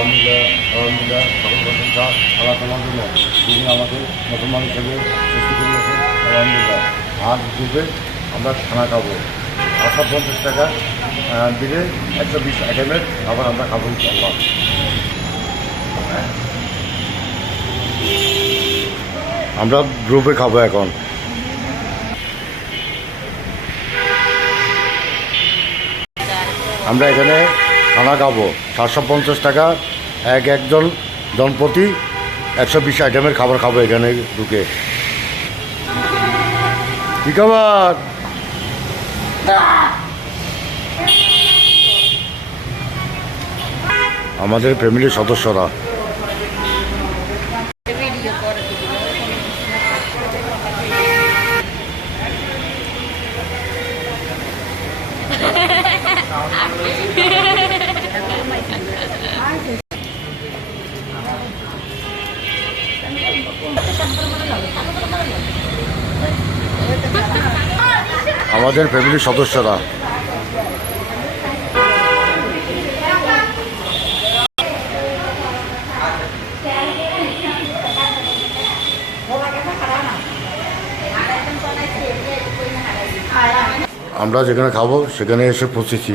আলহামদুলিল্লাহ আলহামদুলিল্লাহ সকল প্রশংসা আল্লাহ তোমার জন্য যিনি আমাকে মুসলমান হিসেবে সৃষ্টি করিয়েছেন আলহামদুলিল্লাহ। আর গ্রুপে আমরা খানা খাবো 850 টাকা দিলে 120 আইটেমের খাবার আমরা খাবো ইনশাআল্লাহ। আমরা গ্রুপে খাবো এখন। আমরা এখানে খানা খাবো 750 টাকা একজন জনপ্রতি 120 আইটেমের খাবার খাবো এখানে ঢুকে। কি খাবার? আমাদের ফ্যামিলির সদস্যরা আমাদের ফ্যামিলির সদস্যরা আমরা যেখানে খাবো সেখানে এসে পৌঁছেছি।